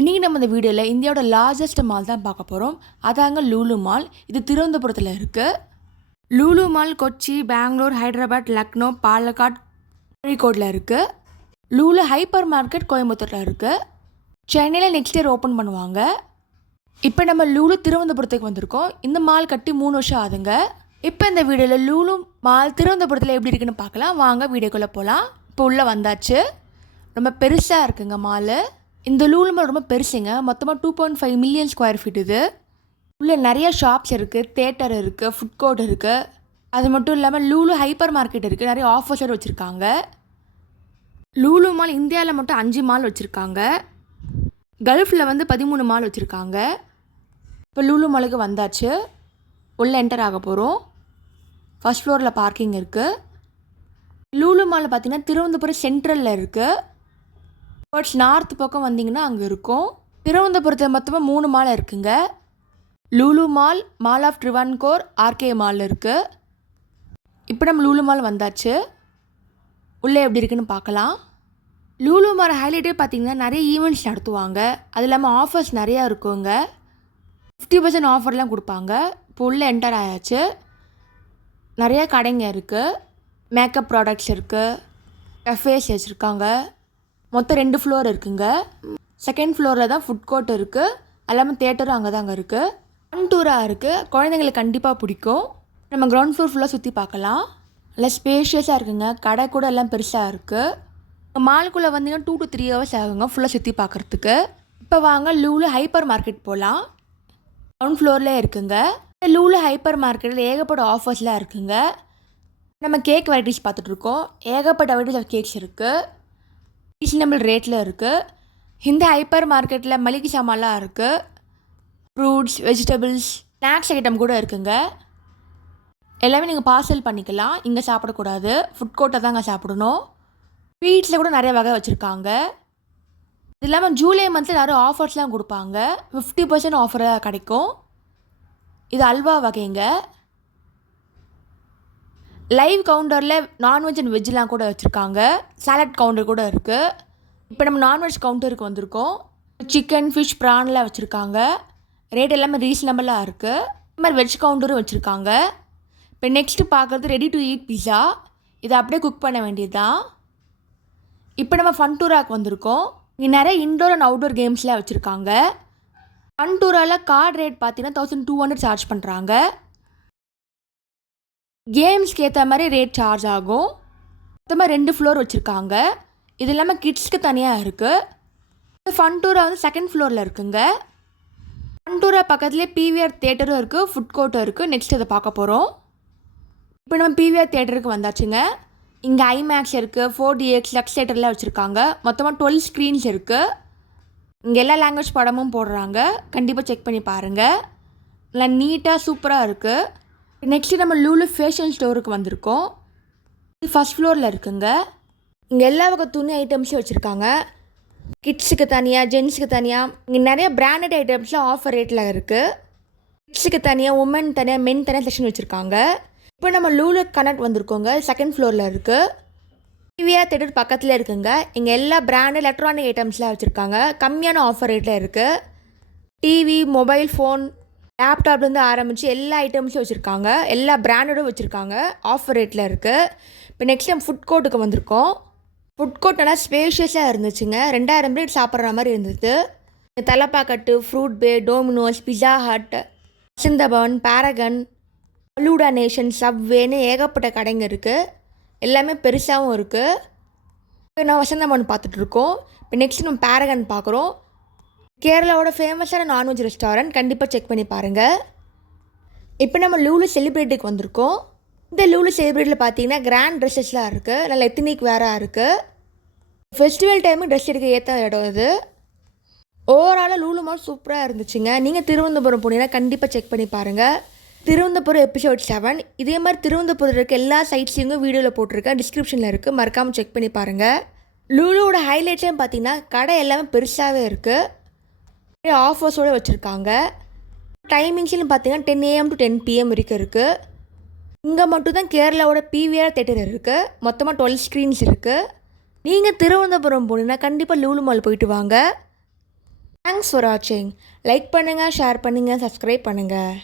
இன்றைக்கி நம்ம இந்த வீடியோவில் இந்தியாவோட லார்ஜஸ்ட் மால் தான் பார்க்க போகிறோம். அதாங்க லூலு மால். இது திருவனந்தபுரத்தில் இருக்குது. லூலு மால் கொச்சி, பெங்களூர், ஹைதராபாத், லக்னோ, பாலக்காட், கோழிக்கோட்டில் இருக்குது. லூலு ஹைப்பர் மார்க்கெட் கோயம்புத்தூரில் இருக்குது. சென்னையில் நெக்ஸ்ட் இயர் ஓப்பன் பண்ணுவாங்க. இப்போ நம்ம லூலு திருவனந்தபுரத்துக்கு வந்திருக்கோம். இந்த மால் கட்டி 3 வருஷம் ஆகுதுங்க. இப்போ இந்த வீடியோவில் லூலு மால் திருவனந்தபுரத்தில் எப்படி இருக்குன்னு பார்க்கலாம். வாங்க வீடியோக்குள்ளே போகலாம். இப்போ உள்ளே வந்தாச்சு. ரொம்ப பெருசாக இருக்குங்க மாலு. இந்த லூலு மால் ரொம்ப பெருசுங்க. மொத்தமாக 2.5 மில்லியன் ஸ்கொயர் ஃபீட் இது. உள்ளே நிறைய ஷாப்ஸ் இருக்குது, தேட்டர் இருக்குது, ஃபுட் கோர்ட் இருக்குது. அது மட்டும் இல்லாமல் லூலு ஹைப்பர் மார்க்கெட் இருக்குது. நிறைய ஆஃபர்ஸோடு வச்சுருக்காங்க. லூலு மால் இந்தியாவில் மட்டும் 5 மால் வச்சுருக்காங்க. கல்ஃபில் 13 மால் வச்சுருக்காங்க. இப்போ லூலு மாலுக்கு வந்தாச்சு. உள்ளே என்டர் ஆக போகிறோம். ஃபஸ்ட் ஃப்ளோரில் பார்க்கிங் இருக்குது. லூலு மால் பார்த்திங்கன்னா திருவனந்தபுரம் சென்ட்ரலில் இருக்குது. நார்த் பக்கம் வந்தீங்கன்னா அங்கே இருக்கும். திருவனந்தபுரத்தில் மொத்தமாக 3 மால் இருக்குங்க. Lulu mall, mall of Travancore, RK mall இருக்குது. இப்போ நம்ம லூலு மால் வந்தாச்சு. உள்ளே எப்படி இருக்குன்னு பார்க்கலாம். லூலு மால் ஹைலைட்டே பார்த்திங்கன்னா நிறைய ஈவெண்ட்ஸ் நடத்துவாங்க. அது இல்லாமல் ஆஃபர்ஸ் நிறையா இருக்குங்க. 50% ஆஃபர்லாம் கொடுப்பாங்க. இப்போ உள்ளே என்டர் ஆயாச்சு. நிறைய கடைங்க இருக்குது. மேக்கப் ப்ராடக்ட்ஸ் இருக்குது. கஃபேஸ் வச்சுருக்காங்க. மொத்தம் 2 ஃப்ளோர் இருக்குங்க. செகண்ட் ஃப்ளோரில் தான் ஃபுட் கோர்ட் இருக்குது. எல்லாமே தேட்டரும் அங்கே தாங்க இருக்குது. ஃபன் டூராக இருக்குது. குழந்தைங்களுக்கு கண்டிப்பாக பிடிக்கும். நம்ம கிரவுண்ட் ஃப்ளோர் ஃபுல்லாக சுற்றி பார்க்கலாம். நல்லா ஸ்பேஷியஸாக இருக்குங்க. கடை கூட எல்லாம் பெருசாக இருக்குது. மாலுக்குள்ளே வந்தீங்கன்னா 2 to 3 ஹவர்ஸ் ஆகுங்க ஃபுல்லாக சுற்றி பார்க்குறதுக்கு. இப்போ வாங்க லூலு ஹைப்பர் மார்க்கெட் போகலாம். கிரவுண்ட் ஃப்ளோர்லேயே இருக்குங்க. லூலு ஹைப்பர் மார்க்கெட்டில் ஏகப்பட்ட ஆஃபர்ஸ்லாம் இருக்குங்க. நம்ம கேக் வெரைட்டிஸ் பார்த்துட்ருக்கோம். ஏகப்பட்ட வெரைட்டிஸ் ஆஃப் கேக்ஸ் இருக்குது. ரீசனபிள் ரேட்டில் இருக்குது. இந்த ஹைப்பர் மார்க்கெட்டில் மளிகை சாமான்லாம் இருக்குது. ஃப்ரூட்ஸ், வெஜிடபிள்ஸ், ஸ்நாக்ஸ் ஐட்டம் கூட இருக்குங்க. எல்லாமே நீங்கள் பார்சல் பண்ணிக்கலாம். இங்கே சாப்பிடக்கூடாது. ஃபுட் கோர்ட்டை தாங்க சாப்பிடணும். ஸ்வீட்ஸில் கூட நிறைய வகை வச்சுருக்காங்க. இது இல்லாமல் ஜூலை மந்தில் நிறைய ஆஃபர்ஸ்லாம் கொடுப்பாங்க. 50% ஆஃபராக கிடைக்கும். இது அல்வா வகைங்க. லைவ் கவுண்டரில் நான்வெஜ் அண்ட் வெஜ்லாம் கூட வச்சுருக்காங்க. சாலட் கவுண்டர் கூட இருக்குது. இப்போ நம்ம நான்வெஜ் கவுண்டருக்கு வந்திருக்கோம். சிக்கன், ஃபிஷ், ப்ரான்லாம் வச்சுருக்காங்க. ரேட் எல்லாமே ரீசனபிளாக இருக்குது. இது மாதிரி வெஜ் கவுண்டரும் வச்சுருக்காங்க. இப்போ நெக்ஸ்ட்டு பார்க்குறது ரெடி டு ஈட் பிஸா. இதை அப்படியே குக் பண்ண வேண்டியது தான். இப்போ நம்ம ஃபன் டூராக்கு வந்திருக்கோம். இங்கே நிறைய இன்டோர் அண்ட் அவுட்டோர் கேம்ஸ்லாம் வச்சுருக்காங்க. ஃபன் டூராவில் கார்டு ரேட் பார்த்தீங்கன்னா 1200 சார்ஜ் பண்ணுறாங்க. கேம்ஸ்க்கு ஏற்ற மாதிரி ரேட் சார்ஜ் ஆகும். மொத்தமாக 2 ஃப்ளோர் வச்சுருக்காங்க. இது இல்லாமல் கிட்ஸ்க்கு தனியாக இருக்குது. ஃபன் டூரா செகண்ட் ஃப்ளோரில் இருக்குங்க. ஃபன் டூரா பக்கத்துலேயே பிவிஆர் தேட்டரும் இருக்குது, ஃபுட் கோர்ட்டும் இருக்குது. நெக்ஸ்ட் இதை பார்க்க போகிறோம். இப்போ நம்ம பிவிஆர் தேட்டருக்கு வந்தாச்சுங்க. இங்கே ஐமேக்ஸ் இருக்குது, 4DX, லக்ஸ் தேட்டர்லாம் வச்சுருக்காங்க. மொத்தமாக 12 ஸ்க்ரீன்ஸ் இருக்குது. இங்கே எல்லா லாங்குவேஜ் படமும் போடுறாங்க. கண்டிப்பாக செக் பண்ணி பாருங்கள். நல்லா நீட்டாக சூப்பராக இருக்குது. நெக்ஸ்ட்டு நம்ம லூலு ஃபேஷன் ஸ்டோருக்கு வந்திருக்கோம். இது ஃபஸ்ட் ஃப்ளோரில் இருக்குங்க. இங்கே எல்லா வகை துணி ஐட்டம்ஸும் வச்சுருக்காங்க. கிட்ஸுக்கு தனியாக, ஜென்ஸுக்கு தனியாக. இங்கே நிறைய பிராண்டட் ஐட்டம்ஸ்லாம் ஆஃபர் ரேட்டில் இருக்குது. கிட்ஸுக்கு தனியாக, உமன் தனியாக, மென் தனியாக செக்ஷன் வச்சுருக்காங்க. இப்போ நம்ம லூலு கனெக்ட் வந்திருக்கோங்க. செகண்ட் ஃப்ளோரில் இருக்குது. பிவிஆர் தேட்டர் பக்கத்தில் இருக்குங்க. இங்கே எல்லா பிராண்டட் எலக்ட்ரானிக் ஐட்டம்ஸ்லாம் வச்சுருக்காங்க. கம்மியான ஆஃபர் ரேட்டில் இருக்குது. டிவி, மொபைல் ஃபோன், லேப்டாப்லேருந்து ஆரம்பித்து எல்லா ஐட்டம்ஸும் வச்சுருக்காங்க. எல்லா பிராண்டடும் வச்சுருக்காங்க. ஆஃபர் ரேட்டில் இருக்குது. இப்போ நெக்ஸ்ட் நம்ம ஃபுட் கோர்ட்டுக்கு வந்திருக்கோம். ஃபுட் கோர்ட் நல்லா ஸ்பேஷியஸாக இருந்துச்சுங்க. 2000 பேர் சாப்பிட்ற மாதிரி இருந்தது. Thalappakatti, fruit bay, Domino's, pizza hut, Vasantha Bhavan, Paragon, falooda nation, சப்வேன்னு ஏகப்பட்ட கடைங்க இருக்குது. எல்லாமே பெருசாகவும் இருக்குது. நான் வசந்தபவன் பார்த்துட்ருக்கோம். இப்போ நெக்ஸ்ட் நம்ம பேரகன் பார்க்குறோம். கேரளாவோட ஃபேமஸான நான்வெஜ் ரெஸ்டாரண்ட். கண்டிப்பாக செக் பண்ணி பாருங்கள். இப்போ நம்ம லூலு செலிப்ரேட்டுக்கு வந்திருக்கோம். இந்த லூலு செலிப்ரேட்டில் பார்த்தீங்கன்னா கிராண்ட் ட்ரெஸ்ஸஸ்லாம் இருக்குது. நல்ல எத்தனிக் வேராக இருக்குது. ஃபெஸ்டிவல் டைமு ட்ரெஸ் எடுக்க ஏற்ற இடம் இது. ஓவராலாக லூலு மால் சூப்பராக இருந்துச்சுங்க. நீங்கள் திருவனந்தபுரம் போனீங்கன்னா கண்டிப்பாக செக் பண்ணி பாருங்கள். திருவனந்தபுரம் எபிசோட் 7. இதே மாதிரி திருவனந்தபுரம் இருக்க எல்லா சைட்ஸையும் வீடியோவில் போட்டிருக்கேன். டிஸ்கிரிப்ஷனில் இருக்குது. மறக்காமல் செக் பண்ணி பாருங்கள். லூலோட ஹைலைட்ஸ்லாம் பார்த்தீங்கன்னா கடை எல்லாமே பெருசாகவே இருக்குது. ஆஃபர்ஸோடு வச்சுருக்காங்க. டைமிங்ஸ்னு பார்த்தீங்கன்னா 10 AM to 10 PM வரைக்கும் இருக்குது. இங்கே மட்டும் தான் கேரளாவோட பிவிஆர் தேட்டர் இருக்குது. மொத்தமாக 12 ஸ்க்ரீன்ஸ் இருக்குது. நீங்கள் திருவனந்தபுரம் போனீங்கன்னா கண்டிப்பாக லூலு மால் போயிட்டு வாங்க. தேங்க்ஸ் ஃபார் வாட்சிங். லைக் பண்ணுங்கள், ஷேர் பண்ணுங்கள், சப்ஸ்கிரைப் பண்ணுங்கள்.